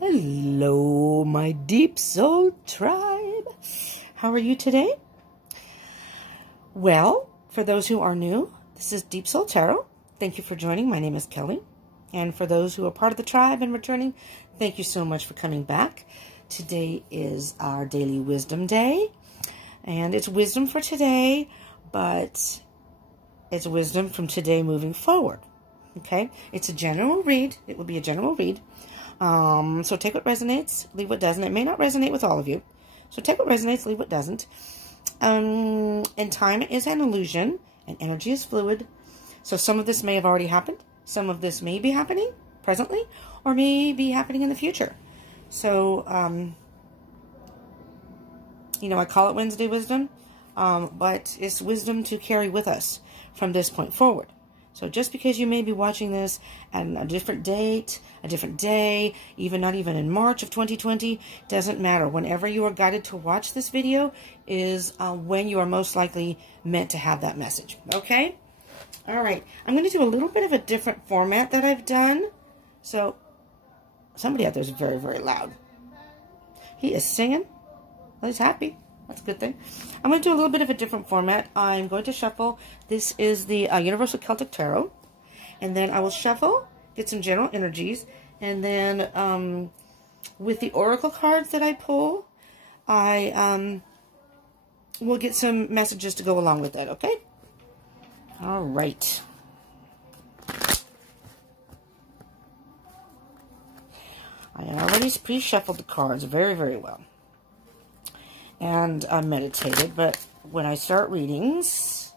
Hello, my deep soul tribe. How are you today? Well, for those who are new, this is Deep Soul Tarot. Thank you for joining. My name is Kelly. And for those who are part of the tribe and returning, thank you so much for coming back. Today is our daily wisdom day. And it's wisdom for today, but it's wisdom from today moving forward. Okay? It's a general read. It will be a general read. So take what resonates, leave what doesn't. It may not resonate with all of you. So take what resonates, leave what doesn't. And time is an illusion, and energy is fluid. So some of this may have already happened. Some of this may be happening presently, or may be happening in the future. So, I call it Wednesday wisdom, but it's wisdom to carry with us from this point forward. So just because you may be watching this at a different date, a different day, not even in March of 2020, doesn't matter. Whenever you are guided to watch this video is when you are most likely meant to have that message. Okay? All right. I'm going to do a little bit of a different format that I've done. So somebody out there is very, very loud. He is singing. Well, he's happy. That's a good thing. I'm going to do a little bit of a different format. I'm going to shuffle. This is the Universal Celtic Tarot. And then I will shuffle, get some general energies. And then with the oracle cards that I pull, I will get some messages to go along with that, okay? All right. I already pre-shuffled the cards very, very well. And I meditated, but when I start readings,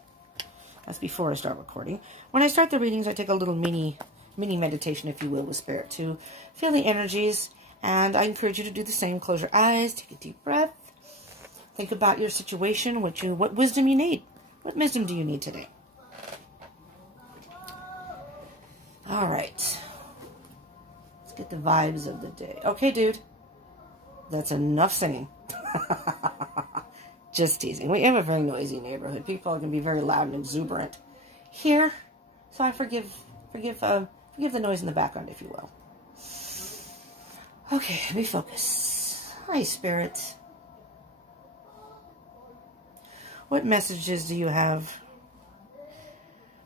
that's before I start recording, when I start the readings, I take a little mini meditation, if you will, with Spirit to feel the energies, and I encourage you to do the same. Close your eyes, take a deep breath, think about your situation, what wisdom you need. What wisdom do you need today? All right. Let's get the vibes of the day. Okay, dude. That's enough singing. Just teasing. We have a very noisy neighborhood. People can be very loud and exuberant here, so I forgive the noise in the background, if you will. Okay, let me focus. Hi, Spirit. What messages do you have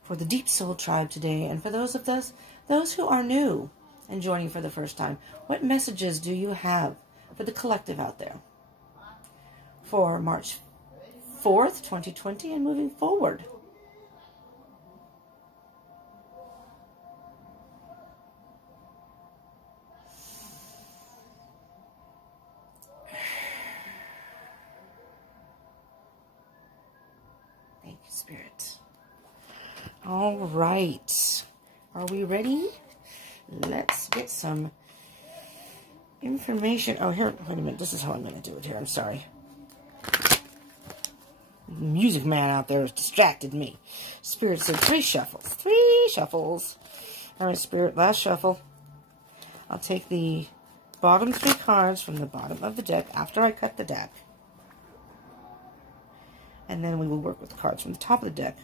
for the Deep Soul Tribe today, and for those who are new and joining for the first time? What messages do you have for the collective out there for March 4th, 2020, and moving forward? Thank you, Spirit. All right. Are we ready? Let's get some information. Oh, here, wait a minute. This is how I'm going to do it here. I'm sorry. The music man out there has distracted me. Spirit said 3 shuffles. 3 shuffles. All right, Spirit, last shuffle. I'll take the bottom 3 cards from the bottom of the deck after I cut the deck. And then we will work with the cards from the top of the deck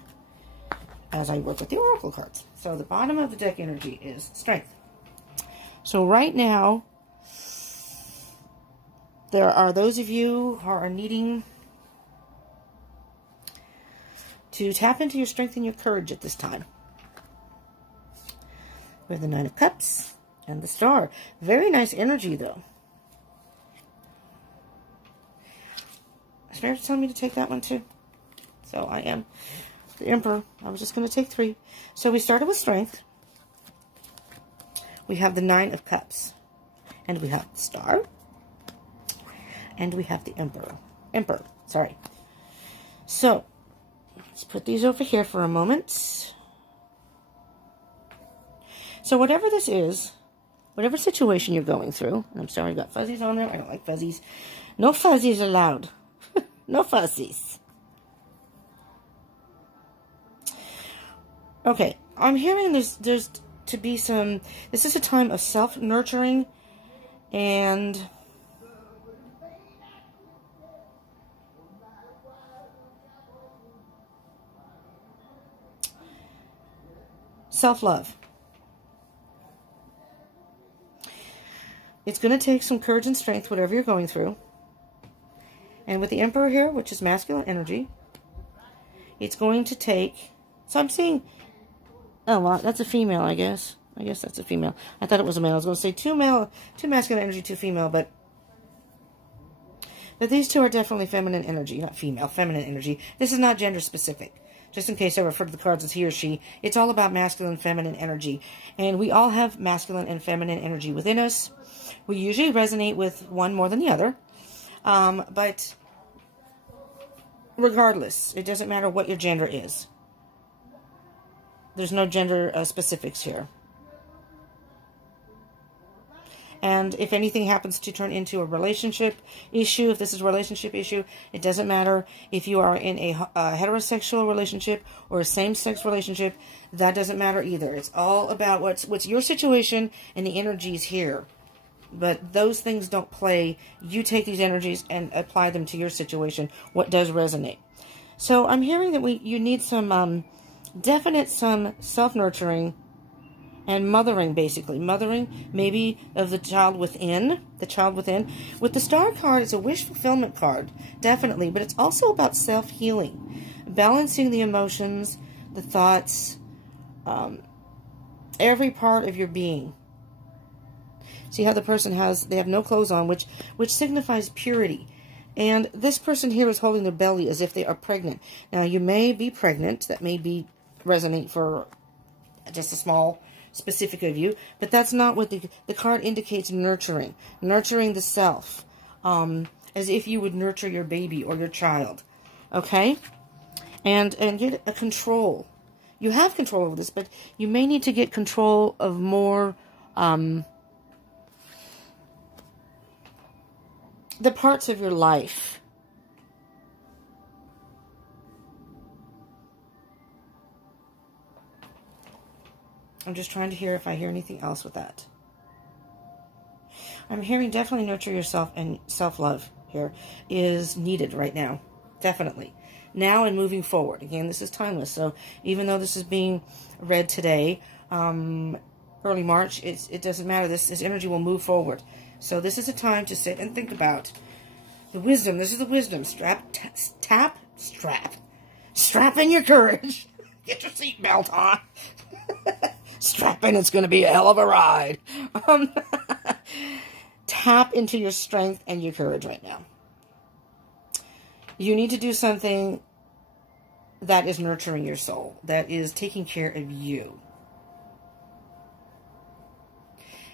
as I work with the oracle cards. So the bottom of the deck energy is strength. So right now, there are those of you who are needing to tap into your strength and your courage at this time. We have the 9 of Cups and the Star. Very nice energy, though. Spirit's telling me to take that one, too. So I am the Emperor. I was just going to take 3. So we started with strength. We have the 9 of Cups. And we have the Star. And we have the Emperor. Sorry. So, let's put these over here for a moment. So whatever this is, whatever situation you're going through, and I'm sorry I got fuzzies on there. I don't like fuzzies. No fuzzies allowed. No fuzzies. Okay, I'm hearing there's to be some, this is a time of self-nurturing and self-love. It's going to take some courage and strength, whatever you're going through. And with the Emperor here, which is masculine energy, it's going to take... So I'm seeing... Oh, that's a female, I guess. I guess that's a female. I thought it was a male. I was going to say two masculine energy, two female, but these two are definitely feminine energy, not female, feminine energy. This is not gender specific. Just in case I refer to the cards as he or she, it's all about masculine, feminine energy. And we all have masculine and feminine energy within us. We usually resonate with one more than the other. But regardless, it doesn't matter what your gender is. There's no gender specifics here. And if anything happens to turn into a relationship issue, if this is a relationship issue, it doesn't matter if you are in a heterosexual relationship or a same-sex relationship. That doesn't matter either. It's all about what's your situation and the energies here. But those things don't play. You take these energies and apply them to your situation. What does resonate? So I'm hearing that you need some definite self-nurturing and mothering, basically. Mothering, maybe, of the child within. The child within. With the Star card, it's a wish fulfillment card. Definitely. But it's also about self-healing. Balancing the emotions, the thoughts, every part of your being. See how the person they have no clothes on, which signifies purity. And this person here is holding their belly as if they are pregnant. Now, you may be pregnant. That may resonate for just a small specific of you, but that's not what the card indicates. Nurturing the self, as if you would nurture your baby or your child. Okay, and get a control. You have control over this, but you may need to get control of more the parts of your life. I'm just trying to hear if I hear anything else with that. I'm hearing definitely nurture yourself, and self-love here is needed right now. Definitely. Now and moving forward. Again, this is timeless. So even though this is being read today, early March, it doesn't matter. This energy will move forward. So this is a time to sit and think about the wisdom. This is the wisdom. Strap in your courage. Get your seatbelt on. Strap in. It's going to be a hell of a ride. Tap into your strength and your courage right now. You need to do something that is nurturing your soul, that is taking care of you.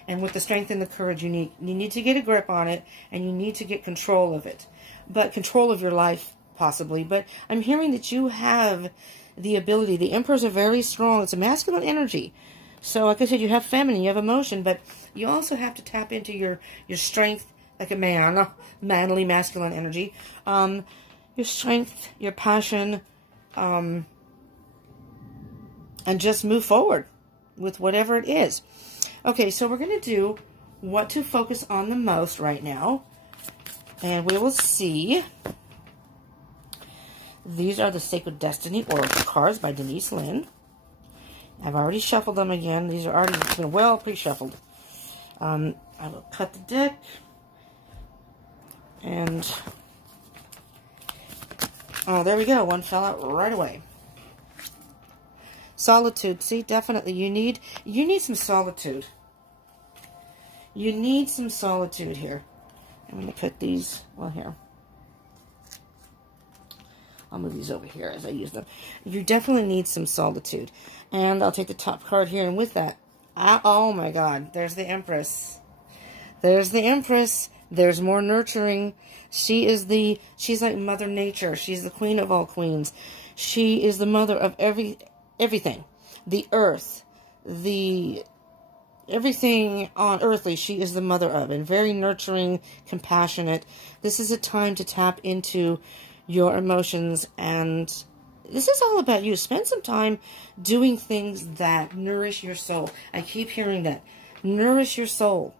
And with the strength and the courage, you need to get a grip on it, and you need to get control of it. But control of your life, possibly. But I'm hearing that you have the ability. The Emperors are very strong. It's a masculine energy. So, like I said, you have feminine, you have emotion, but you also have to tap into your strength like a man, manly, masculine energy. Your strength, your passion, and just move forward with whatever it is. Okay, so we're going to do what to focus on the most right now. And we will see. These are the Sacred Destiny Oracle cards by Denise Lynn. I've already shuffled them again. These are already been well pre-shuffled. I will cut the deck. And, oh, there we go. One fell out right away. Solitude. See, definitely. You need some solitude. You need some solitude here. I'm going to put these, well, here. I'll move these over here as I use them. You definitely need some solitude. And I'll take the top card here. And with that, oh my God, there's the Empress. There's the Empress. There's more nurturing. She's like Mother Nature. She's the queen of all queens. She is the mother of everything. The earth, everything on earthly, she is the mother of. And very nurturing, compassionate. This is a time to tap into your emotions, and this is all about you. Spend some time doing things that nourish your soul. I keep hearing that. Nourish your soul.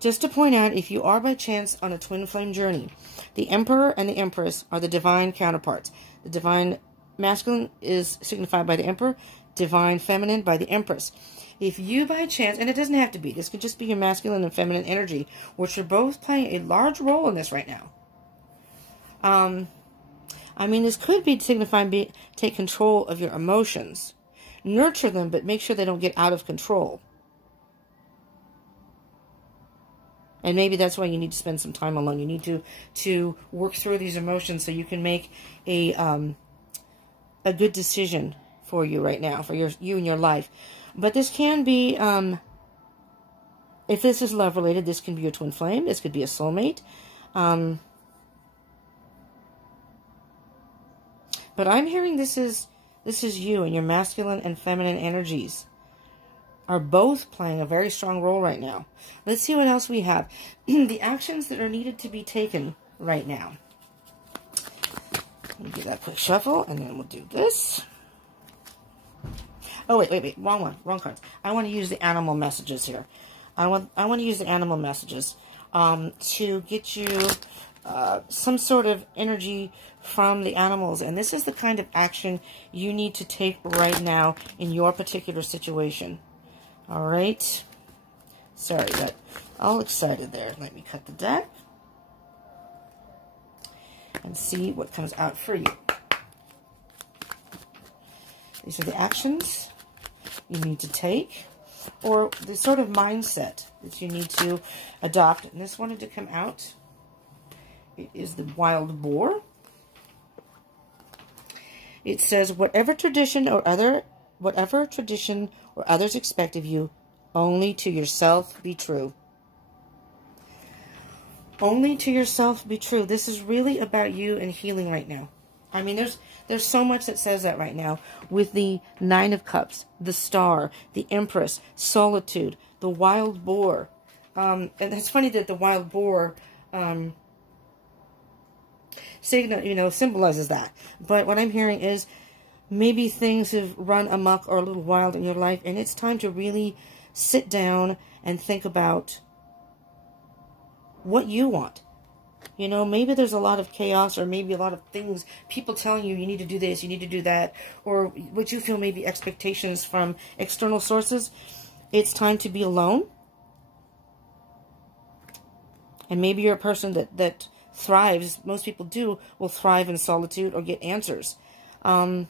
Just to point out, if you are by chance on a twin flame journey, the Emperor and the Empress are the divine counterparts. The divine masculine is signified by the Emperor, divine feminine by the Empress. If you by chance, and it doesn't have to be, this could just be your masculine and feminine energy, which are both playing a large role in this right now. I mean, this could be signifying take control of your emotions. Nurture them, but make sure they don't get out of control. And maybe that's why you need to spend some time alone. You need to work through these emotions so you can make a good decision for you right now, for you and your life. But this can be, if this is love related, this can be your twin flame. This could be a soulmate. But I'm hearing this is you, and your masculine and feminine energies are both playing a very strong role right now. Let's see what else we have. The actions that are needed to be taken right now. Let me give that a quick shuffle, and then we'll do this. Oh, wait. Wrong one. Wrong cards. I want to use the animal messages here. I want to use the animal messages to get you some sort of energy from the animals. And this is the kind of action you need to take right now in your particular situation. All right. Sorry, got all excited there. Let me cut the deck and see what comes out for you. These are the actions you need to take, or the sort of mindset that you need to adopt. And this wanted to come out. It is the wild boar. It says, whatever tradition or others expect of you, only to yourself be true. Only to yourself be true. This is really about you and healing right now. I mean, there's so much that says that right now with the Nine of Cups, the Star, the Empress, Solitude, the Wild Boar. And it's funny that the Wild Boar symbolizes that. But what I'm hearing is maybe things have run amok or a little wild in your life, and it's time to really sit down and think about what you want. You know, maybe there's a lot of chaos, or maybe a lot of things, people telling you need to do this, you need to do that, or what you feel maybe expectations from external sources. It's time to be alone. And maybe you're a person that thrives, most people will thrive in solitude or get answers. Only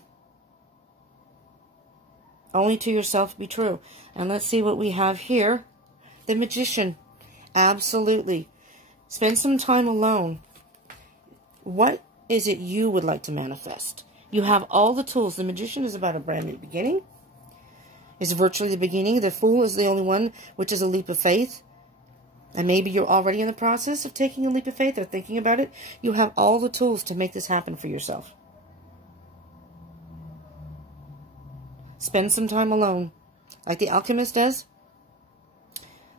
to yourself be true. And let's see what we have here. The Magician. Absolutely. Spend some time alone. What is it you would like to manifest? You have all the tools. The Magician is about a brand new beginning. It's virtually the beginning. The Fool is the only one, which is a leap of faith. And maybe you're already in the process of taking a leap of faith or thinking about it. You have all the tools to make this happen for yourself. Spend some time alone. Like the alchemist does.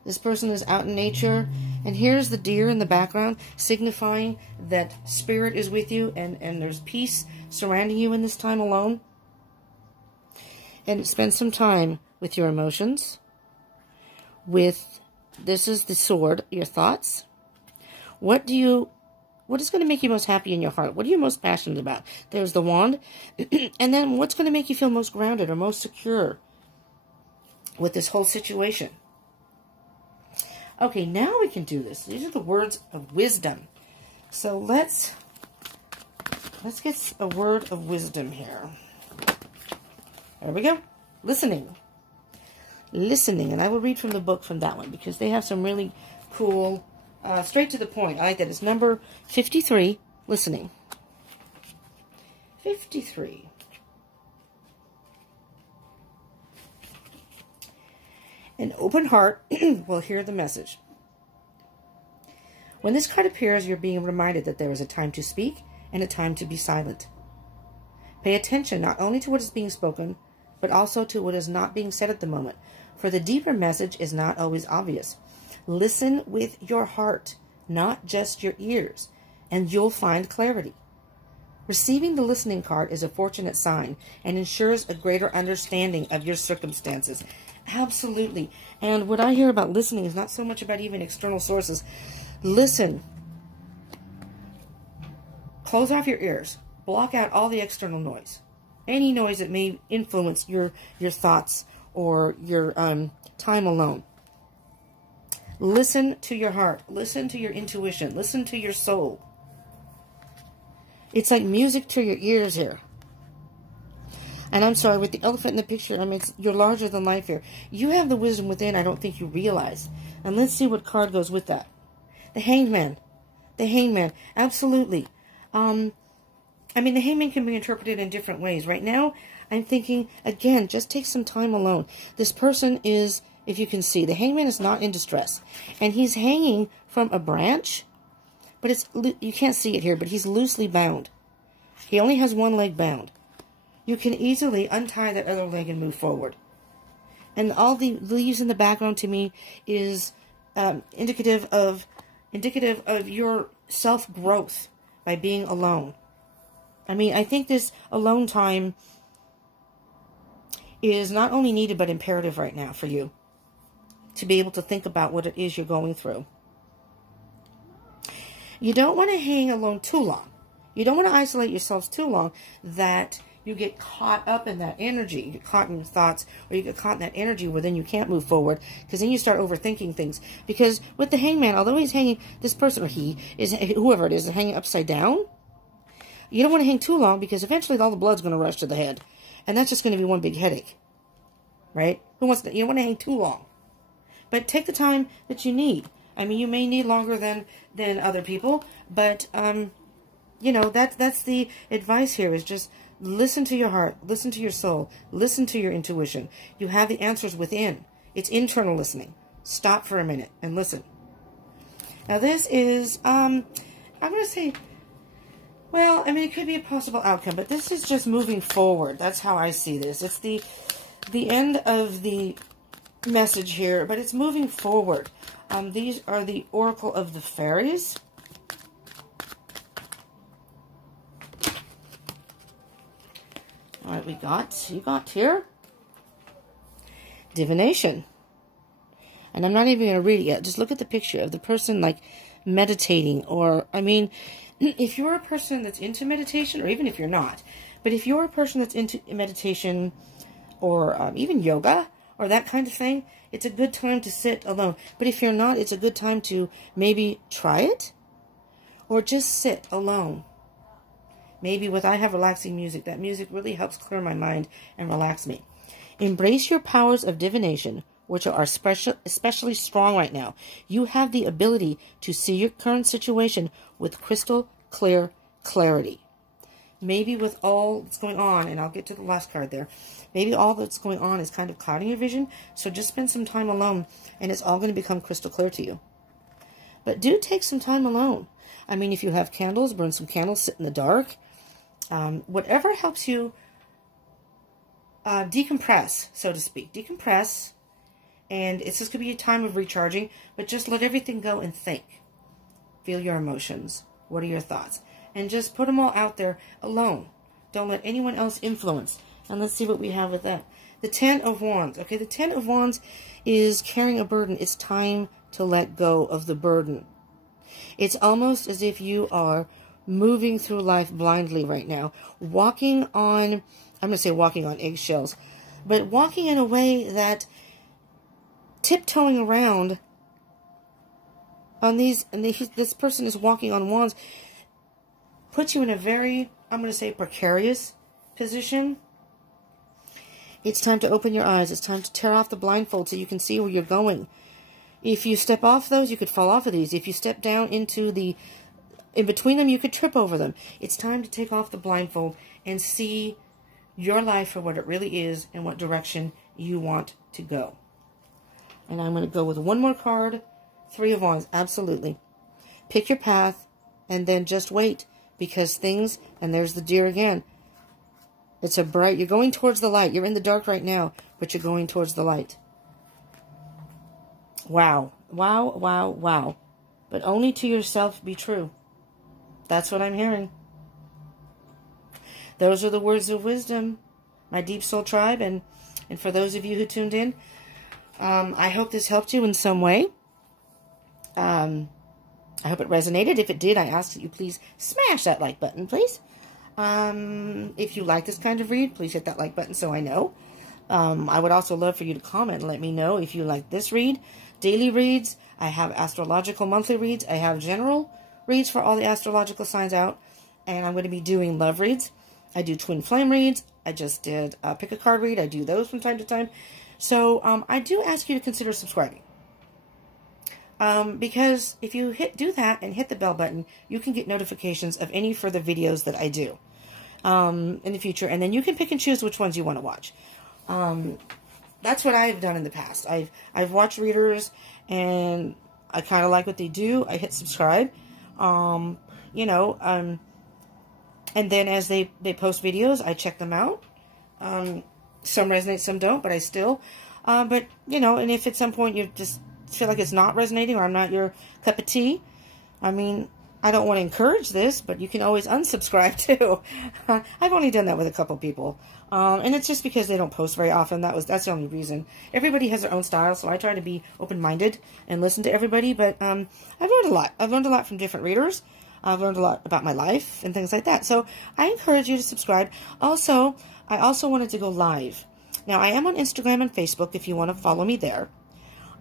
This person is out in nature. And here's the deer in the background, signifying that spirit is with you and there's peace surrounding you in this time alone. And spend some time with your emotions. This is the sword, your thoughts. What is going to make you most happy in your heart? What are you most passionate about? There's the wand. And then what's going to make you feel most grounded or most secure with this whole situation? Okay, now we can do this. These are the words of wisdom. So let's get a word of wisdom here. There we go. Listening. Listening. And I will read from the book from that one because they have some really cool, straight to the point. I like that. It's number 53, listening. 53. An open heart will hear the message. When this card appears, you're being reminded that there is a time to speak and a time to be silent. Pay attention not only to what is being spoken, but also to what is not being said at the moment, for the deeper message is not always obvious. Listen with your heart, not just your ears, and you'll find clarity. Receiving the listening card is a fortunate sign and ensures a greater understanding of your circumstances. Absolutely. And what I hear about listening is not so much about even external sources. Listen. Close off your ears. Block out all the external noise. Any noise that may influence your thoughts or your time alone. Listen to your heart. Listen to your intuition. Listen to your soul. It's like music to your ears here. And I'm sorry, with the elephant in the picture, I mean, you're larger than life here. You have the wisdom within, I don't think you realize. And let's see what card goes with that. The Hanged Man. The Hanged Man. Absolutely. I mean, the Hanged Man can be interpreted in different ways. Right now, I'm thinking, again, just take some time alone. This person is, if you can see, the Hanged Man is not in distress. And he's hanging from a branch, but it's, you can't see it here, but he's loosely bound. He only has one leg bound. You can easily untie that other leg and move forward. And all the leaves in the background to me is indicative of your self-growth by being alone. I mean, I think this alone time is not only needed but imperative right now for you to be able to think about what it is you're going through. You don't want to hang alone too long. You don't want to isolate yourselves too long that you get caught up in that energy. You get caught in your thoughts, or you get caught in that energy where then you can't move forward, because then you start overthinking things. Because with the Hangman, although he's hanging, this person, or he, is whoever it is hanging upside down, you don't want to hang too long, because eventually all the blood's going to rush to the head. And that's just going to be one big headache. Right? Who wants to, you don't want to hang too long. But take the time that you need. I mean, you may need longer than other people, but, you know, that's the advice here, is just listen to your heart, listen to your soul, listen to your intuition. You have the answers within. It's internal listening. Stop for a minute and listen. Now this is, I'm going to say, well, I mean, it could be a possible outcome, but this is just moving forward. That's how I see this. It's the end of the message here, but it's moving forward. These are the Oracle of the Fairies. All right, you got here divination. And I'm not even going to read it yet. Just look at the picture of the person, like, meditating. Or, I mean, if you're a person that's into meditation, or even if you're not, but if you're a person that's into meditation, or even yoga, or that kind of thing, it's a good time to sit alone. But if you're not, it's a good time to maybe try it, or just sit alone. Maybe with I have relaxing music. That music really helps clear my mind and relax me. Embrace your powers of divination, which are especially strong right now. You have the ability to see your current situation with crystal clear clarity. Maybe with all that's going on, and I'll get to the last card there, maybe all that's going on is kind of clouding your vision, so just spend some time alone, and it's all going to become crystal clear to you. But do take some time alone. I mean, if you have candles, burn some candles, sit in the dark. Whatever helps you decompress, so to speak. Decompress, and it's just going to be a time of recharging, but just let everything go and think. Feel your emotions. What are your thoughts? And just put them all out there alone. Don't let anyone else influence. And let's see what we have with that. The Ten of Wands. Okay, the Ten of Wands is carrying a burden. It's time to let go of the burden. It's almost as if you are moving through life blindly right now. Walking on, I'm going to say walking on eggshells, but walking in a way that tiptoeing around on these, and this person is walking on wands, puts you in a very, I'm going to say, precarious position. It's time to open your eyes. It's time to tear off the blindfold so you can see where you're going. If you step off those, you could fall off of these. If you step down into the, in between them, you could trip over them. It's time to take off the blindfold and see your life for what it really is and what direction you want to go. And I'm going to go with one more card. Three of Wands. Absolutely. Pick your path and then just wait. Because things, and there's the deer again. It's a bright, you're going towards the light. You're in the dark right now, but you're going towards the light. Wow. Wow, wow, wow. But only to yourself be true. That's what I'm hearing. Those are the words of wisdom, my Deep Soul Tribe. And for those of you who tuned in, I hope this helped you in some way. I hope it resonated. If it did, I ask that you please smash that like button, please. If you like this kind of read, please hit that like button so I know. I would also love for you to comment and let me know if you like this read. Daily reads. I have astrological monthly reads. I have general reads for all the astrological signs out. And I'm going to be doing love reads. I do twin flame reads. I just did pick a card read. I do those from time to time. So I do ask you to consider subscribing. Because if you do that and hit the bell button, you can get notifications of any further videos that I do in the future. And then you can pick and choose which ones you want to watch. That's what I've done in the past. I've watched readers and I kind of like what they do. I hit subscribe, you know, and then as they post videos, I check them out. Some resonate, some don't, but I still, but you know, and if at some point you just feel like it's not resonating or I'm not your cup of tea, I mean, I don't want to encourage this, but you can always unsubscribe too. I've only done that with a couple people. And it's just because they don't post very often. That's the only reason. Everybody has their own style, so I try to be open-minded and listen to everybody. But I've learned a lot. I've learned a lot from different readers. I've learned a lot about my life and things like that. So I encourage you to subscribe. Also, I also wanted to go live. Now, I am on Instagram and Facebook if you want to follow me there.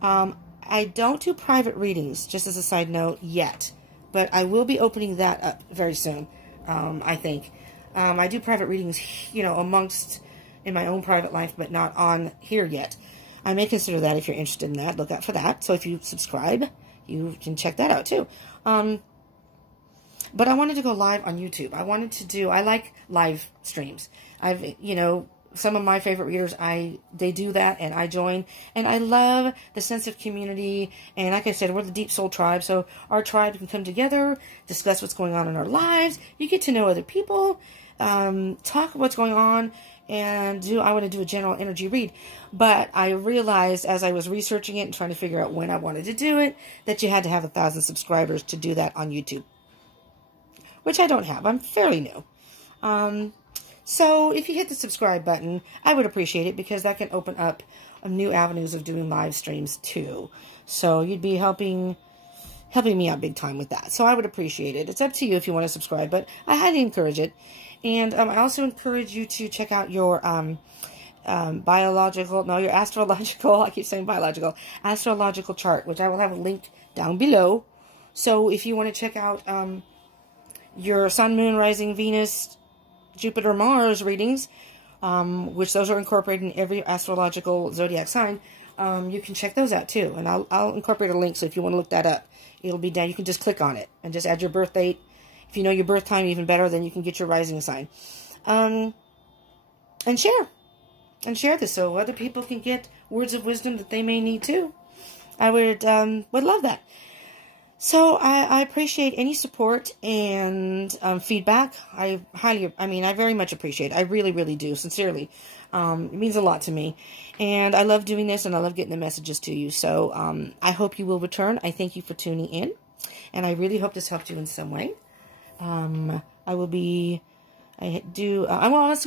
I don't do private readings, just as a side note, yet. But I will be opening that up very soon, I think. I do private readings, you know, in my own private life, but not on here yet. I may consider that if you're interested in that. Look out for that. So if you subscribe, you can check that out too. But I wanted to go live on YouTube. I like live streams. You know, some of my favorite readers, they do that, and I join, and I love the sense of community, and like I said, we're the Deep Soul Tribe, so our tribe can come together, discuss what's going on in our lives, you get to know other people, talk what's going on, and I want to do a general energy read, but I realized as I was researching it and trying to figure out when I wanted to do it, that you had to have 1,000 subscribers to do that on YouTube, which I don't have. I'm fairly new. So if you hit the subscribe button, I would appreciate it because that can open up new avenues of doing live streams too. So you'd be helping me out big time with that. So I would appreciate it. It's up to you if you want to subscribe, but I highly encourage it. And I also encourage you to check out your your astrological, I keep saying biological, astrological chart, which I will have a link down below. So if you want to check out your Sun, Moon, Rising, Venus, Jupiter, Mars readings, which those are incorporated in every astrological zodiac sign, you can check those out too. And I'll incorporate a link, so if you want to look that up, it'll be down. You can just click on it and just add your birth date. If you know your birth time even better, then you can get your rising sign. And share this so other people can get words of wisdom that they may need too. I would love that. So I appreciate any support and feedback. I very much appreciate it. I really, really do, sincerely. It means a lot to me. And I love doing this, and I love getting the messages to you. So I hope you will return. I thank you for tuning in. And I really hope this helped you in some way. I'm also going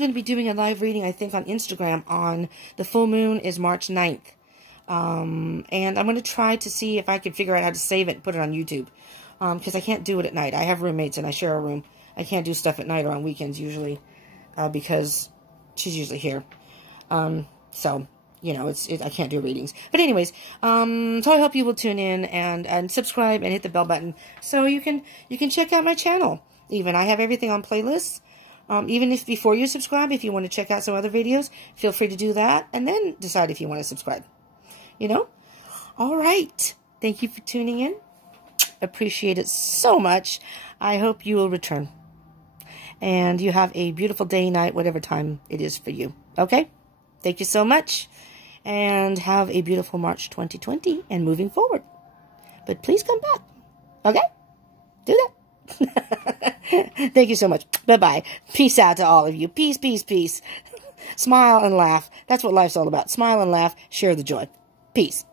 to be doing a live reading, I think, on Instagram on the full moon is March 9th. And I'm going to try to see if I can figure out how to save it and put it on YouTube. Because I can't do it at night. I have roommates and I share a room. I can't do stuff at night or on weekends usually. Because she's usually here. So, you know, I can't do readings. But anyways, so I hope you will tune in and subscribe and hit the bell button. So you can check out my channel. Even I have everything on playlists. Even if before you subscribe, if you want to check out some other videos, feel free to do that. And then decide if you want to subscribe. You know? All right. Thank you for tuning in. Appreciate it so much. I hope you will return. And you have a beautiful day, night, whatever time it is for you. Okay? Thank you so much. And have a beautiful March 2020 and moving forward. But please come back. Okay? Do that. Thank you so much. Bye-bye. Peace out to all of you. Peace, peace, peace. Smile and laugh. That's what life's all about. Smile and laugh. Share the joy. Peace.